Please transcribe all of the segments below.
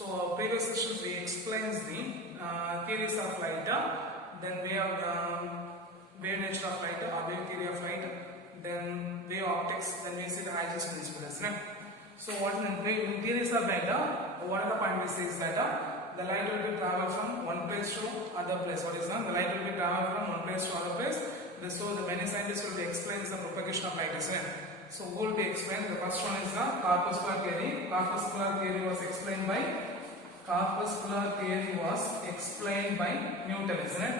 So previous sessions we explains the theories of light, then wave nature of light, or wave theory of light, then wave optics, then we see the Huygens principle, isn't it? So what in theories of light, what are the point we say is that the light will be travel from one place to other place. What is that? The light will be travel from one place to other place. So the many scientists will be explains the propagation of light, isn't it? So who will be explained? The first one is the corpuscular theory. Corpuscular theory was explained by Newton, isn't it?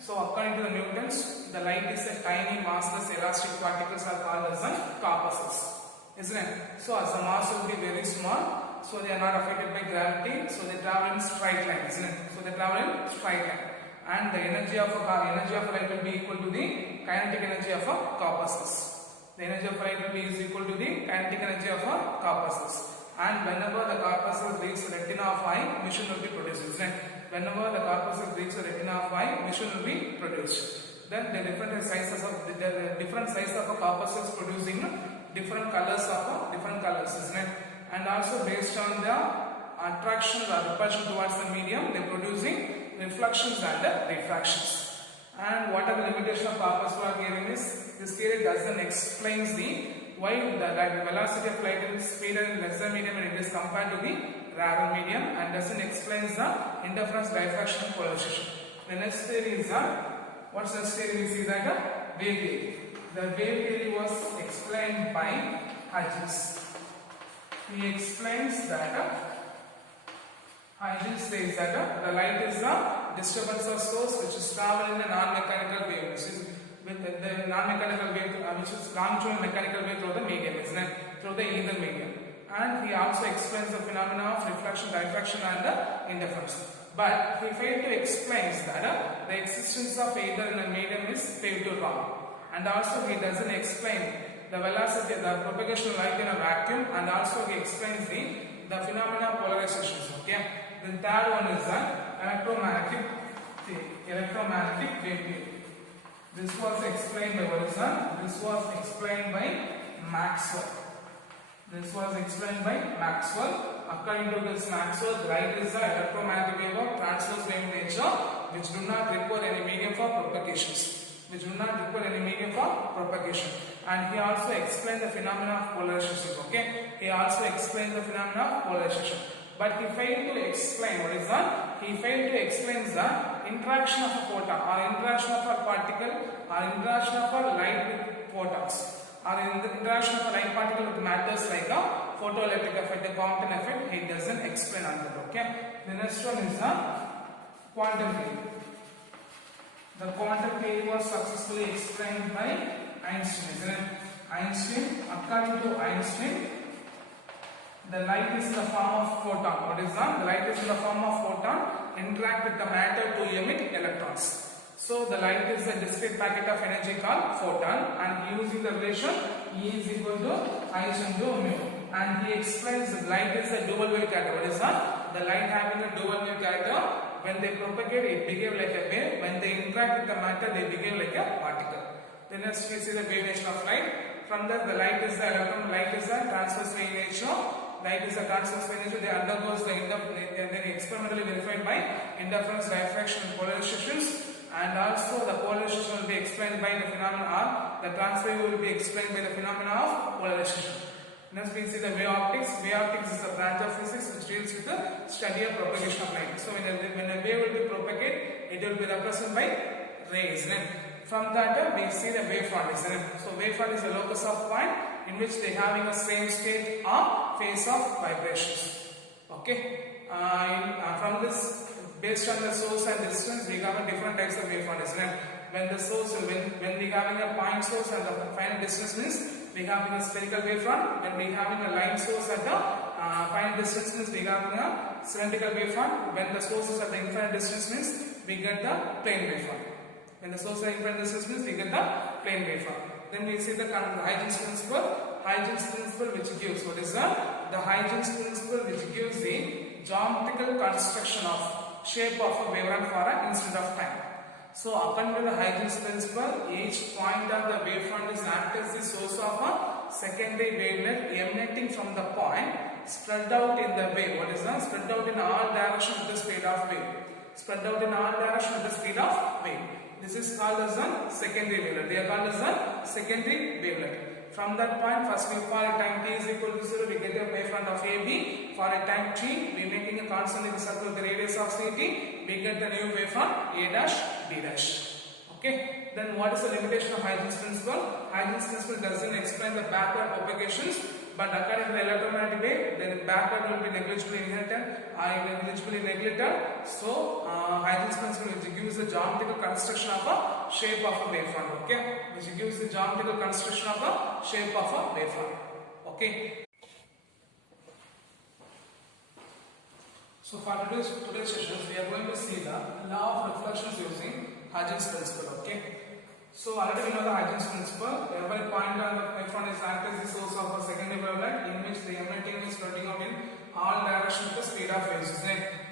So according to the Newtons, the light is a tiny massless elastic particles are called as corpuscles, isn't it? So as the mass will be very small, so they are not affected by gravity, so they travel in straight line, isn't it? So they travel in straight line, and the energy of light will be equal to the kinetic energy of corpuscles. The energy of light will be is equal to the kinetic energy of corpuscles. And whenever the corpuscle reaches the retina of eye, emission will be produced, isn't it? Whenever the corpuscle reaches the retina of eye, emission will be produced. Then the different sizes of corpuscles producing different colors, isn't it? And also based on the attraction or repulsion towards the medium, they are producing reflections and refractions. And what are the limitations of corpuscular theory is, this theory doesn't explain why the velocity of light is speed in lesser medium and it is compared to the rarer medium, and doesn't explain the interference, diffraction and polarization. The next theory is what's the next theory? We see that wave theory. The wave theory was explained by Huygens. He explains that Huygens says that the light is a disturbance of source which is traveling in a non-mechanical wave, which is with the non-mechanical wave, which is long-chewing mechanical wave through the medium, isn't it? Through the either medium. And he also explains the phenomena of reflection, diffraction and interference. But he failed to explain that the existence of either in a medium is failed to wrong. And also he doesn't explain the velocity, the propagation of light in a vacuum, and also he explains the phenomena of polarizations. Okay. The third one is electromagnetic wave theory. This was explained by This was explained by Maxwell. According to this Maxwell, light is an electromagnetic wave of transverse wave nature which do not require any medium for propagations. And he also explained the phenomena of polarization. Okay, he also explained the phenomena of polarization. But he failed to explain what is that? He failed to explain the interaction of a photon or interaction of a particle or interaction of a light with photons or in the interaction of a light particle with matters like a photoelectric effect, a Compton effect. He doesn't explain on that. Okay. The next one is the quantum theory. The quantum theory was successfully explained by Einstein, isn't it? According to Einstein, the light is in the form of photon. What is that? The light is in the form of photon interact with the matter to emit electrons. So the light is a discrete packet of energy called photon, and using the relation E is equal to I into mu. And he explains that light is a dual wave character. What is that? The light having a dual wave character. When they propagate, it behave like a wave. When they interact with the matter, they behave like a particle. Then next we see the wave nature of light. From that, the light is the electron. Light is a transverse wave nature. Light is a transverse wave nature. They undergoes then experimentally verified by interference, diffraction, and polarizations. And also the polarization will be explained by the phenomena of the transfer will be explained by the phenomena of polarization. Next we see the wave optics. Wave optics is a branch of physics which deals with the study of propagation of light. So when a wave will be propagate, it will be represented by rays. From that we see the wavefront. So wavefront is a locus of point in which they having a same state or phase of vibrations. Okay. From this, based on the source and distance, we have different types of wavefront. When the source, when we having a point source and the final distance means we having a spherical wavefront. When we having a line source at the final distance means we having a cylindrical wavefront. When the source is at the infinite distance means we get the plane wavefront. When the source is at infinite distance means we get the plane wavefront. Then we see the Huygens principle. Which gives what is the Huygens principle which gives the geometrical construction of shape of a wavefront for an instant of time. So according to the Huygens principle, each point of the wavefront is acts as the source of a secondary wavelet emanating from the point spread out in the wave. What is that? Spread out in all directions with the speed of wave. Spread out in all directions with the speed of wave. This is called as a secondary wavelet. They are called as a secondary wavelet. From that point, first we for a time t is equal to 0, we get a wavefront of AB. For a time t, we are making a constant in the circle with the radius of ct. We get the new wavefront A dash B dash. Okay. Then what is the limitation of Huygens principle? Huygens principle doesn't explain the backward propagations, but according to the electromagnetic wave, then backward will be negligibly inherited or negligibly neglected. So Huygens principle which gives the geometrical construction of a shape of a wavefront. Okay, which gives the geometrical construction of a shape of a wavefront. Okay. So for today's sessions, we are going to see the law of reflections using Huygens principle. Okay. So already we know the Huygens principle. Every point on the wavefront is acts as the source of a secondary wavelet in which the emitting is spreading out in all directions with the speed of waves.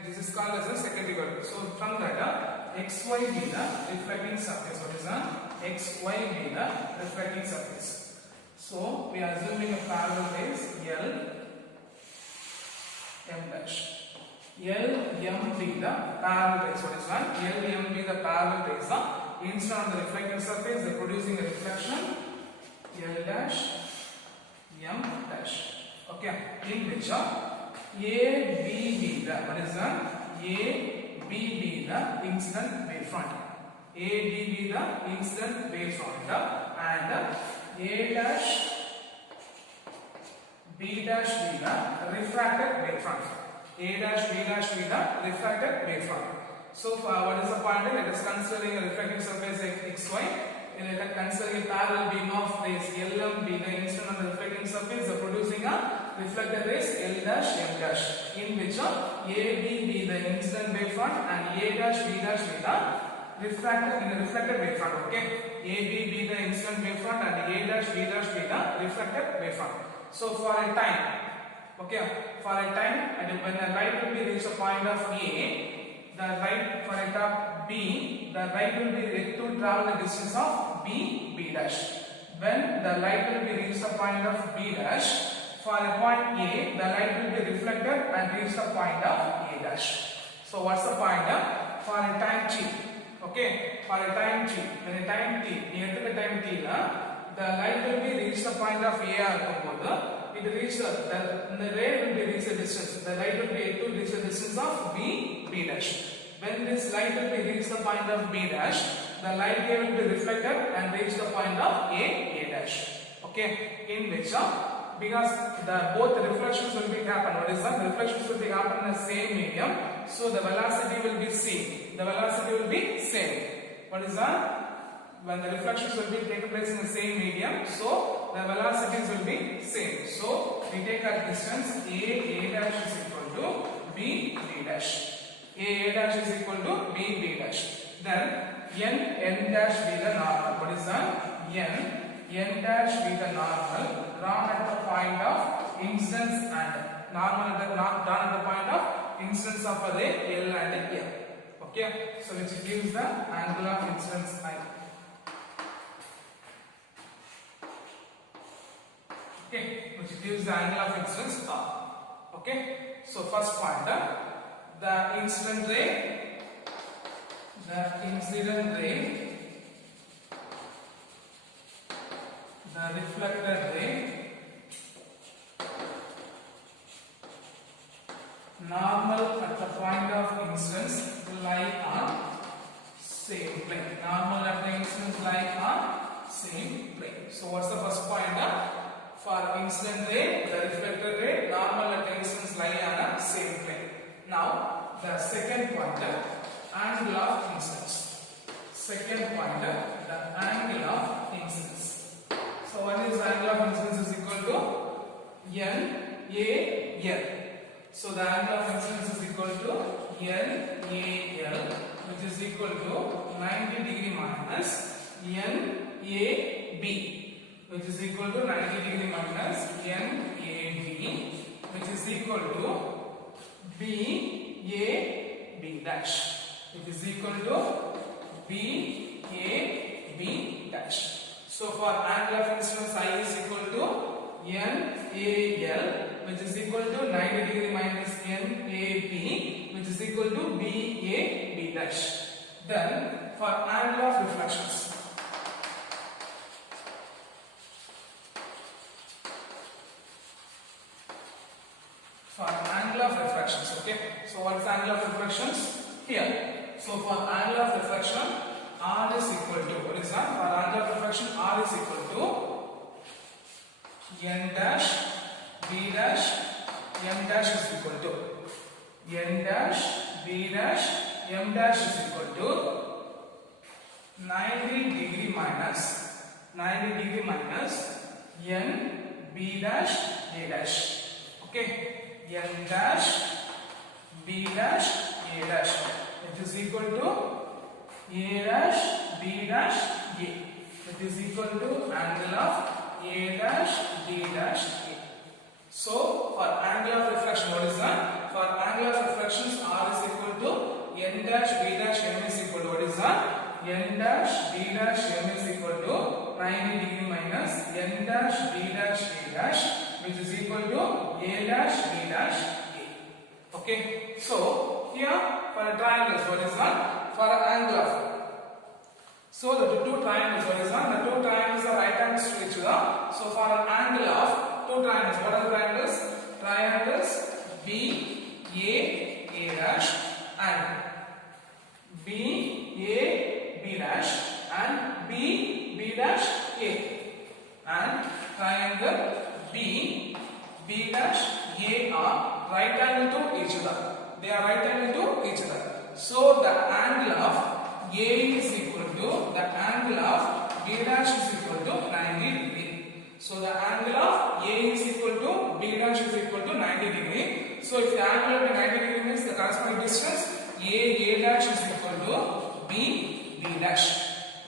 This is called as a secondary wavelet. So from that, xy be the reflecting surface. What is that? Xy be the reflecting surface. So we are assuming a parallel rays L M dash. L M be the parallel rays. What is that? L M be the parallel rays. Instead of the reflecting surface, they are producing a reflection L dash M dash. Okay, in which A B be the, what is that? A B be the incident wavefront. A B be the incident wavefront, and A dash B dash be the refracted wavefront. A dash B dash be the refracted wavefront. So what is the point? Let us considering a reflecting surface xy. Let us consider a parallel beam of rays Lm be the incident on the reflecting surface, producing a reflected rays L dash M dash, in which AB be the incident wavefront and A dash B dash be the reflected wavefront. Okay, AB be the incident wavefront and A dash B dash be the reflected wavefront. So for a time, okay, for a time, and when the light will be reach a point of A, the right for a top B, the light will be to travel the distance of B dash. When the light will be reached the point of B dash, for a point A, the light will be reflected and reach the point of A dash. So what's the point? For a time t, okay, for a time t, when a time t, near to the time t, the light will be reached the point of A. It reach the ray will be reach the distance. The light will be to reach the distance of B dash. When this light will be reach the point of B dash, the light ray will be reflected and reach the point of A dash. Okay, in which because both the reflections will be happen. What is that? The reflections will be happen in the same medium. So the velocity will be same. The velocity will be same. What is that? When the reflections will be taking place in the same medium, so the velocities will be same. So we take our distance A dash is equal to B dash. A dash is equal to B dash. Then N dash be the normal. What is that? N dash be the normal drawn at the point of incidence and normal drawn at the point of incidence of a ray L and M. Okay, so which gives the angle of incidence I. Okay, which gives the angle of incidence R. Okay, so first point, the incident ray, the reflected ray, normal at the point of incidence lie on same plane. Normal at the incidence lie on same plane. So what's the first point? For incident ray, the reflected ray, normal at the incidence lie on a same plane. Now, the second point, angle of incidence. Second point, the angle of incidence. So, what is the angle of incidence is equal to NAL. So, the angle of incidence is equal to NAL, which is equal to 90 degree minus NAB. Which is equal to 90 degree minus NAB, which is equal to BAB dash, which is equal to BAB dash. So for angle of incidence I is equal to NAL which is equal to 90 degree minus NAB, which is equal to BAB dash. Then for angle of reflections, okay. So what is angle of reflections here? So for angle of reflection, R is equal to, what is that? For angle of reflection, R is equal to N dash B dash M dash is equal to N dash B dash M dash is equal to 90 degree minus N B dash A dash. Okay, N dash B dash A dash, which is equal to A dash B dash A, which is equal to angle of A dash B dash A. So for angle of reflection, what is that? For angle of reflections, R is equal to N dash B dash M is equal to, what is that? N dash B dash M is equal to 90 degree minus N dash B dash A dash, which is equal to A dash B dash A. Okay, so here for a triangle, what is that? For an angle of, so the two triangles, what is that? The two triangles are right angles to each other. So for an angle of two triangles, what are the triangles? Triangles B A dash and B A B dash and B dash A, and triangle B dash A are right angle to each other. They are right angle to each other. So the angle of A is equal to the angle of B dash is equal to 90 degree. So the angle of A is equal to B dash is equal to 90 degree. So if the angle will be 90 degree means the corresponding distance A dash is equal to B dash.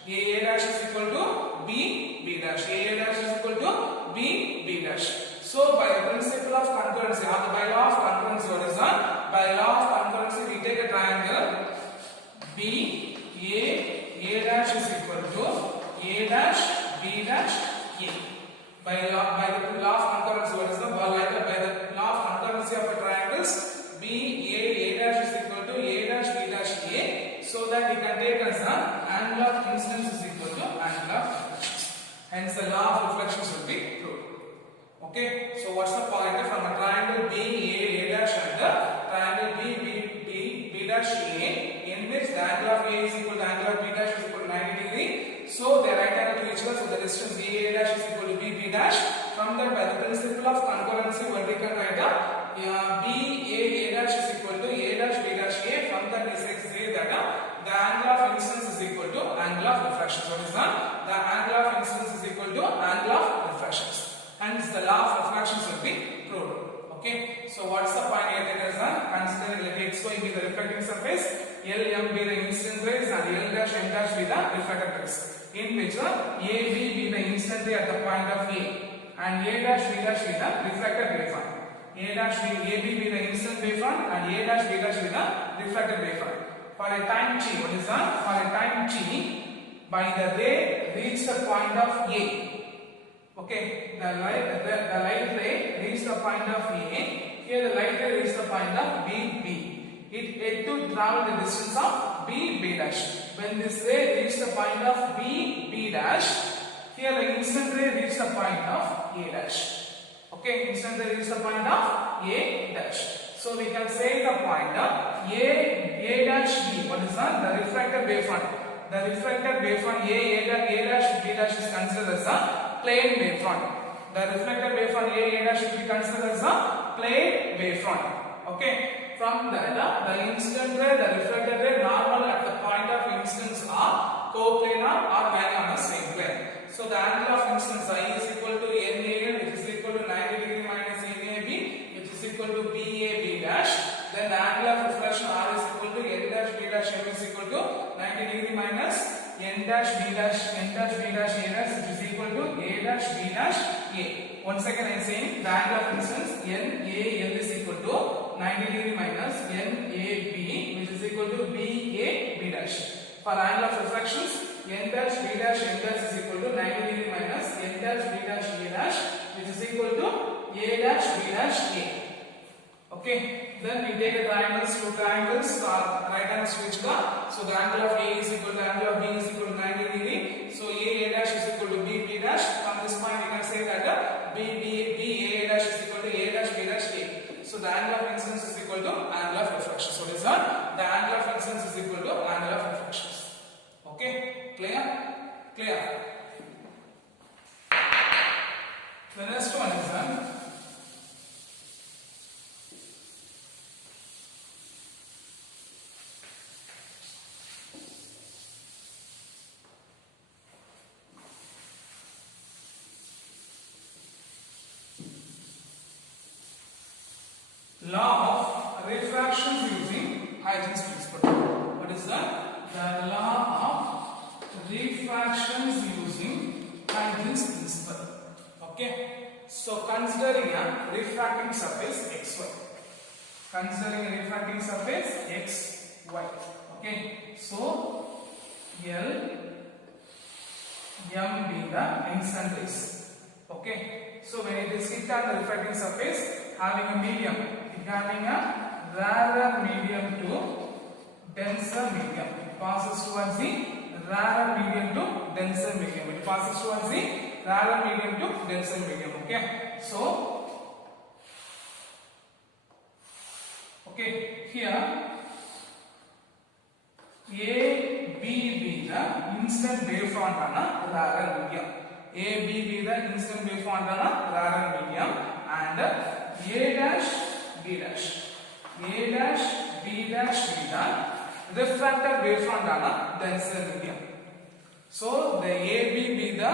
A dash is equal to B dash. A dash is equal to B dash. So by the principle of concurrency or by law of concurrency, what is that? By law of concurrency, we take a triangle B A dash is equal to A dash B dash A. By the law of concurrency, what is that? By the law of concurrency of a triangles, B A dash is equal to A dash B dash A, so that we can take as the angle of incidence is equal to angle of reflections. Hence the law of reflections will be proved. Okay, so what's the point from a triangle B A dash and the triangle B dash A, in which the angle of A is equal to angle of B dash is equal to 90 degree. So they are right angle to each other. So the distance A dash is equal to B dash. From that, by the principle of concurrency, what we can write up B A dash is equal to A dash B dash A. From that, we say that the angle of incidence is equal to angle of reflection. What is that? The angle of incidence is equal to angle of reflections. Hence the law of reflections will be proved. Okay, so what's the point here? That is consider let X Y be the reflecting surface, L M be the incident rays, and L dash M dash be the reflected rays. In which A B be the incident ray at the point of A, and A dash B dash be the reflected wavefront. A dash B A B be the incident wavefront, and A dash B dash be the reflected wavefront. For a time t, what is that? For a time t, by the ray reach the point of A. Okay, the light ray reached the point of A. Here the light ray reached the point of B. It had to travel the distance of B dash. When this ray reached the point of B dash, here the instant ray reached the point of A dash. Okay, instant ray reached the point of A dash. So we can say the point of A dash B. What is that? The refracted wavefront. The refracted wavefront A dash B dash is considered as a plane wavefront. The reflected wavefront A dash should be considered as a plane wavefront. Okay. From that, the incident ray, the reflected ray, normal at the point of incidence are coplanar or lying on the same plane. So the angle of incidence I is equal to NAN, which is equal to 90 degree minus NAB, which is equal to BAB dash. Then the angle of reflection R is equal to N dash B dash M is equal to 90 degree minus N dash B dash A dash, which is equal to A dash B dash A. Once again I am saying the angle of incidence NAL is equal to 90 degree minus NAB, which is equal to BAB dash. For angle of reflections, N dash B dash M dash is equal to 90 degree minus N dash B dash A dash, which is equal to A dash B dash A. Okay, then we take a triangles, two triangles, right angles to each other. So the angle of A is equal to angle of B is equal to 90 degree. So A dash is equal to B dash. From this point we can say that B A dash is equal to A dash B dash A. So the angle of incidence is equal to angle of reflection. So this one, the angle of incidence is equal to angle of reflection. Okay, clear? Clear. The next one is law of refractions using Huygens principle. What is that? The law of refractions using Huygens principle. Okay. So considering a refracting surface xy. Considering a refracting surface xy. Okay. So L M be the incident rays. Okay. So when it is hit on the refracting surface, having a medium, having a rarer medium to denser medium, it passes towards the rarer medium to denser medium. It passes towards the rarer medium to denser medium. Okay. So okay, here A B be the instant wavefront on a rarer medium. A B be the instant wavefront on a rarer medium, and A dash B dash. A dash B dash be the refracted wavefront on a denser medium. So the AB be the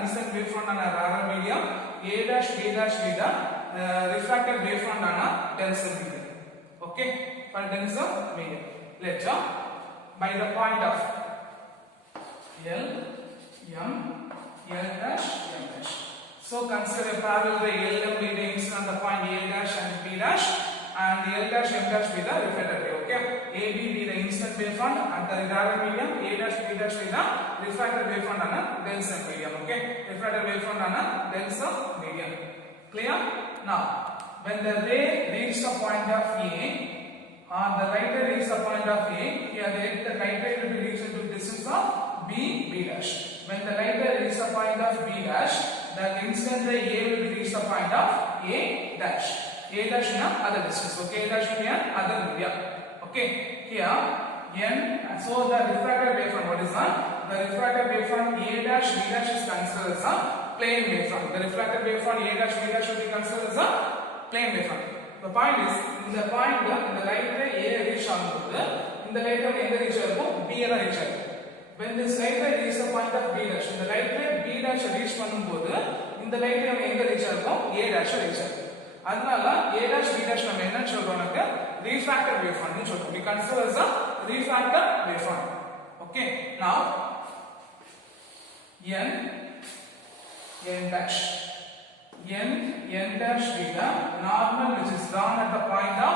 instant wavefront on a rarer medium. A dash B dash be the refracted wavefront on a denser medium. Okay, for denser medium. Later, by the point of L, M, L dash, M dash. So consider a parallel ray LM be the incident on the point A dash and B dash, and the L dash M dash be the reflected ray. Okay, AB be the incident wavefront at the rarer medium, A dash B dash be the refracted wavefront on a denser medium. Okay, refracted wavefront on a denser medium. Clear? Now, when the ray reaches the point of A, the light ray reaches the point of A, here the light ray will be reached into distance of B dash. When the light ray reaches the point of B dash, the incident ray A will be reached the point of A dash. A dash in other distance. Okay, A dash will be other medium. Okay, here N. So the refracted wavefront, what is that? The refracted wavefront A dash B dash is considered as a plane wavefront. The refracted wavefront A dash B dash will be considered as a plane wavefront. The point is, in the point in the light ray A reach ஆகும்போது இந்த light ray எங்க reach ஆகும்? B ல reach ஆகும். When this light ray reaches the point of B dash, இந்த light ray B dash reach பண்ணும்போது இந்த light ray எங்க reach ஆகும்? A dash reach ஆகும். அதனால A dash B dash நம்ம என்ன சொல்றோம்னா refracted wavefront னு சொல்றோம். We consider as a refracted wavefront. Okay, now N dash be the normal which is drawn at the point of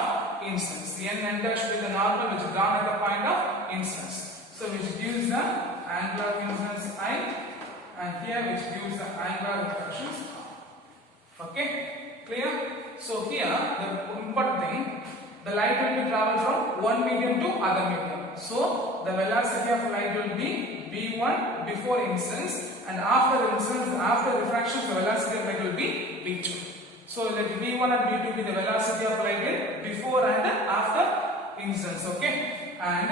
incidence. N dash be the normal which is drawn at the point of incidence. So which gives the angle of incidence I, and here which gives the angle of reflection. Okay, clear? So here the important thing, the light will be travel from one medium to other medium. So the velocity of light will be v1 before incidence, and after incidence, after refraction, the velocity of light will be v2. So let v1 and v2 be the velocity of light before and after incidence. Okay, and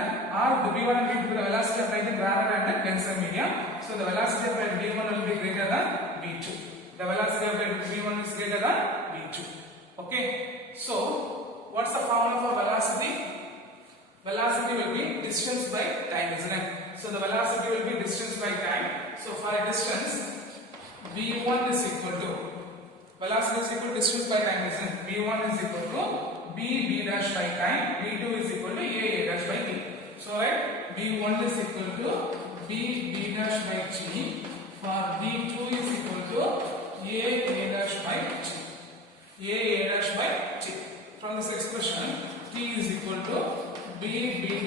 the v1 and v2 be the velocity of light in rarer and denser medium. So the velocity of light v1 will be greater than v2. The velocity of light v1 is greater than v2. Okay, so what's the formula for velocity? Velocity will be distance by time, isn't it? So the velocity will be distance by time. So for a distance, v1 is equal to, velocity is equal to distance by time, isn't it? v1 is equal to b dash by time, v2 is equal to a dash by t. So right, v1 is equal to b dash by t, for v2 is equal to a dash by t. A dash by t. From this expression, t is equal to b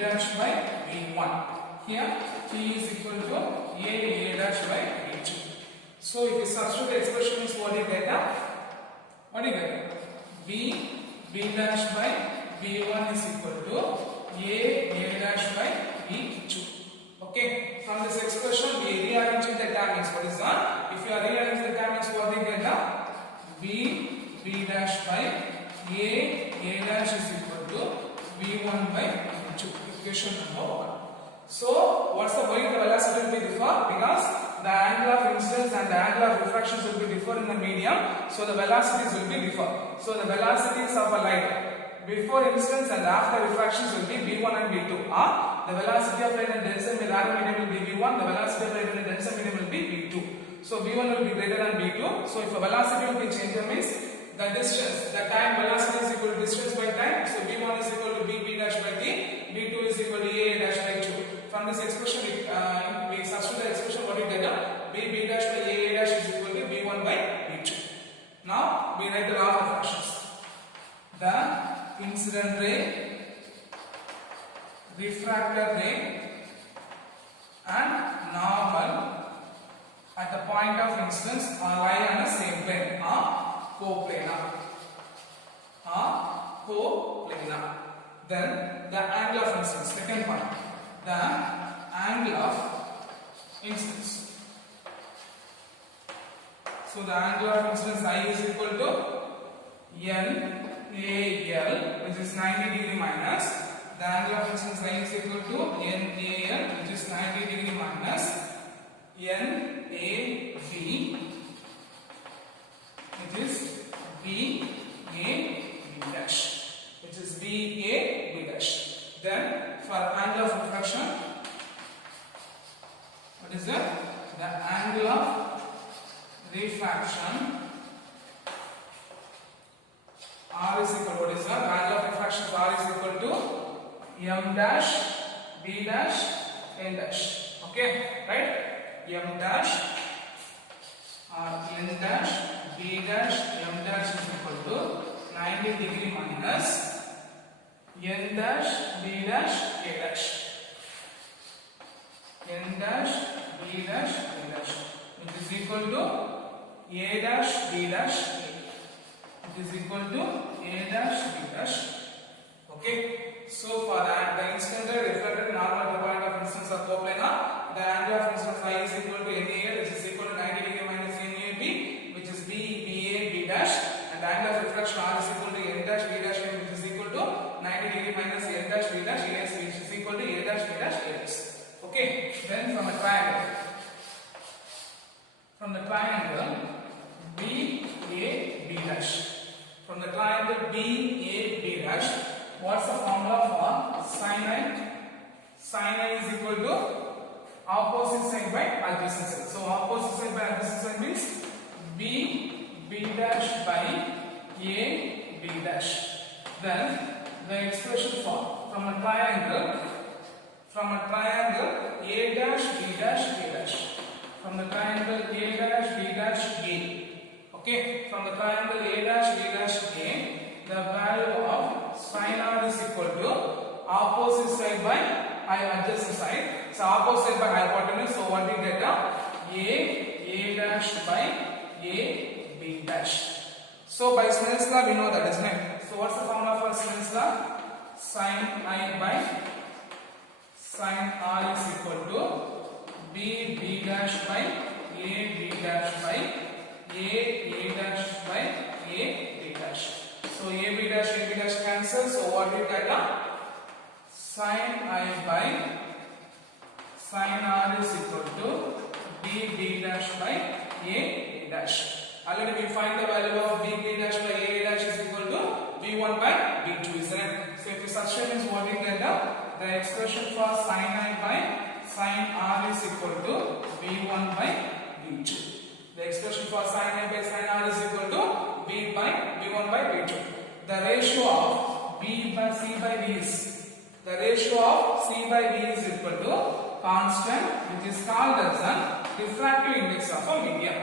dash by v1. Here t is equal to a dash by v2. So if you substitute the expression means what do you get? What do you get? B dash by B1 is equal to A dash by B2. Okay, from this expression we rearranging the terms. What is that? If you are rearranging the terms, what do you get? B dash by A dash is equal to B1 by B2. Equation number 1. So, what's the way the velocity will be differ? Because the angle of incidence and the angle of refractions will be differ in the medium. So, the velocities will be differ. So, the velocities of a light before incidence and after refractions will be V1 and V2. The velocity of light in denser medium will be V1. The velocity of light in denser medium will be V2. So, V1 will be greater than V2. So, if a velocity will be changed, means the distance, the time velocity is equal to distance by time. So, V1 is equal to B dash by T. V2 is equal to A dash by 2. From this expression, we substitute the expression. What we get? B dash by A dash is equal to B1 by B2. Now we write the law of refractions. The incident ray, refracted ray, and normal at the point of incidence are lie on the same plane, coplanar. Coplanar. Then the angle of incidence. Second point. The angle of incidence. So the angle of incidence I is equal to NAL, which is 90 degree minus. The angle of incidence I is equal to NAL, which is 90 degree minus NAV, which is BAB dash, which is BAB dash. Then for angle of refraction, what is that? The angle of refraction R is equal to, what is that? Angle of refraction R is equal to M dash, B dash, N dash. Okay, right? M dash or N dash, B dash, M dash is equal to 90 degree minus N dash, B dash, A dash. N dash, B dash, A dash, which is equal to A dash, B dash, A. It is equal to A dash, B dash. Okay. So for that, the incident ray, refracted normal at the point of incidence of coplanar, the angle of incidence I is equal to NAL, which is equal to 90 degree minus NAB, which is B dash, and the angle of refraction R is equal to N dash, B dash, which is equal to 90 degree minus N dash, B dash, A, which is equal to A dash, B dash, A dash. Okay, then from a triangle, BAB dash, from the triangle BAB dash, what's the formula for sin I? Sin I is equal to opposite side by adjacent side. So opposite side by adjacent side means B dash by A B dash. Then the expression form from a triangle A dash B dash A dash. From the triangle A dash B dash A. Okay, from the triangle A dash B dash A, the value of sin R is equal to opposite side by adjacent side. So opposite side by hypotenuse. So what we get? A dash by A B dash. So by Snell's law we know that, isn't it? So what's the formula for Snell's law? Sin I by sin R is equal to B dash by A B dash by A dash by A B dash. So A B dash cancel. So what we get? Sin I by sin R is equal to B dash by A dash. Already we find the value of B dash by A dash is equal to V1 by V2, isn't it? So if you substitute means what we get? The expression for sin I by sin R is equal to V1 by V2. The expression for sin I by sin R is equal to V1 by V2. The ratio of B by C by V is, the ratio of C by V is equal to constant, which is called as an refractive index of a medium.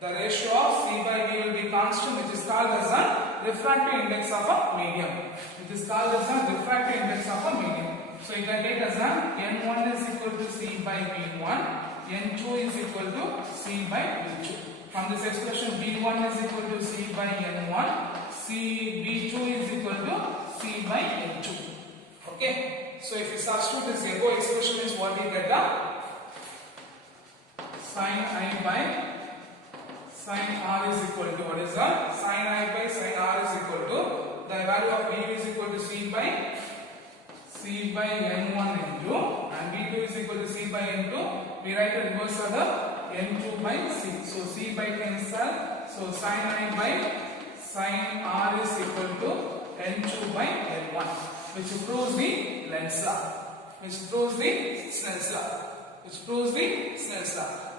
The ratio of C by V will be constant, which is called as a refractive index of a medium. It is called as a refractive index of a medium. So you can take as a N1 is equal to C by V1 N2 is equal to C by V2. From this expression, V1 is equal to C by N1, V2 is equal to C by N2. Okay, so if you substitute this above expression is what you get, the sin I by sin R is equal to, what is that? Sin I by sin R is equal to, the value of V is equal to C by N1 into, and V2 is equal to C by N2. We write the reverse order, N2 by C. So C by cancel. So sin I by sin R is equal to N2 by N1, which proves the Lenz's law. Which proves the Snell's law.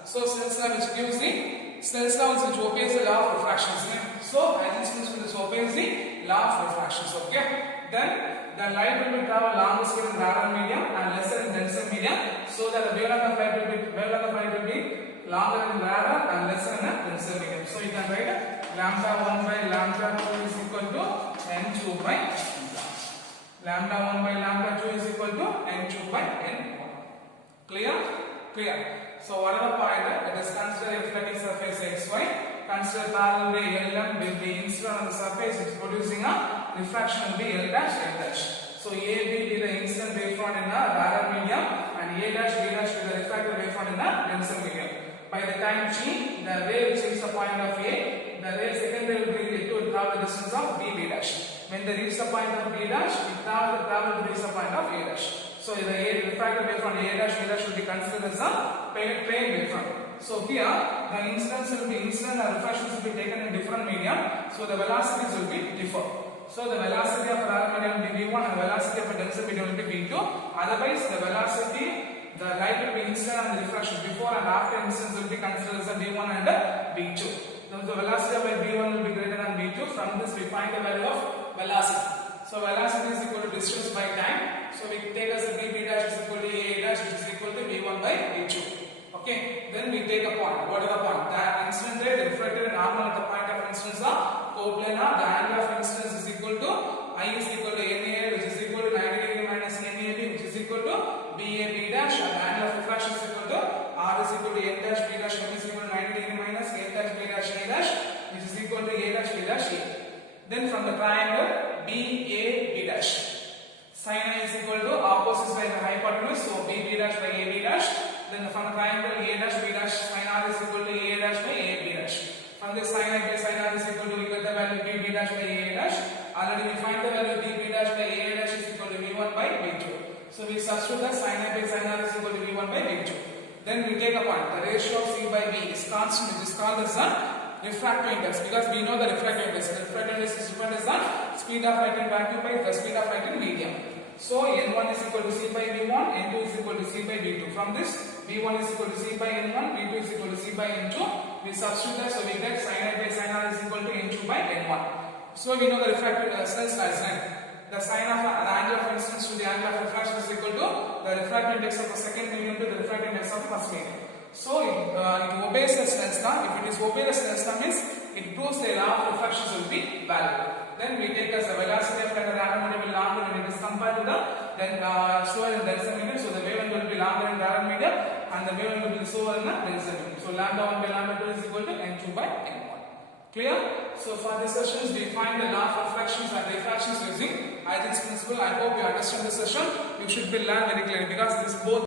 So Snell's law which gives the Snell's law which obeys the law of refractions. So Heisenberg's principle which obeys the law of refractions. Okay. Then the light will travel longer speed in rarer medium and lesser in denser medium. So that the wavelength of light will be longer in rarer and lesser in a denser medium. So you can write lambda 1 by lambda 2 is equal to N2 by lambda 1 by lambda 2 is equal to N2 by N1. Clear? So whatever point it is consider a reflecting surface xy, consider parallel ray Lm will be incident on the surface which is producing a refraction will be L dash L dash. So A will be the incident wavefront in a rarer medium and A dash B dash will be the refracted wavefront in a denser medium. By the time G, the ray which reaches the point of A, the ray second ray will bring it to travel the distance of B dash. When they reach the point of B dash, it travel to reach the point of A dash. So the refracted wavefront A dash B dash will be considered as a plane wavefront. So here the incidence will be incident and refractions will be taken in different medium. So the velocities will be different. So the velocity of a rarer medium will be V1 and the velocity of a denser medium will be V2. Otherwise the velocity, the light will be incident and the refraction before and after incidence will be considered as a V1 and V2. So the velocity of a V1 will be greater than V2. From this we find the value of velocity. So velocity is equal to distance by time. So we take as a V dash is equal to A dash which is equal to V1 by V2. Okay, then we take a point. What is the point? The incident ray, the reflected and normal at the point of incidence are coplanar. The angle of incidence is equal to I is equal to NA which is equal to 90 degree minus NAB which is equal to BAB dash, and the angle of refraction is equal to R is equal to N dash B dash which is equal to 90 degree minus N dash B dash A dash which is equal to A dash B dash A. Then from the triangle BAB dash, sin I is equal to opposites by the hypotenuse, so BB dash by AB dash. Then from the triangle A dash B dash, sin R is equal to A dash by AB dash. From this sin I by sin R is equal to, we get the value BB dash by A dash. Already we find the value BB dash by A dash is equal to V1 by V2. So we substitute that sin I by sin R is equal to V1 by V2. Then we take a point. The ratio of C by B is constant, which is called as a refractive index, because we know the refractive index. The refractive index is defined as the speed of light in vacuum by the speed of light in medium. So N1 is equal to C by V1, N2 is equal to C by V2. From this, V1 is equal to C by N1, V2 is equal to C by N2. We substitute that, so we get sin I by sin R is equal to N2 by N1. So we know the refractive Snell's law is right. The sine of the angle of incidence to the angle of refraction is equal to the refractive index of the second medium to the refractive index of the first medium. So it obeys the Snell's law. If it is obey the Snell's law means it proves the law of refractions will be valid. Then we take as the velocity of light rarer medium will longer when it is compared to the slower in denser medium. So the wavelength will be longer in rarer medium and the wavelength will be slower in the denser medium. So lambda 1 by lambda 2 is equal to N2 by N1. Clear? So for these sessions we find the law of refractions and refractions using Heisenberg's principle. I hope you understand this session. You should be learned very clearly, because this both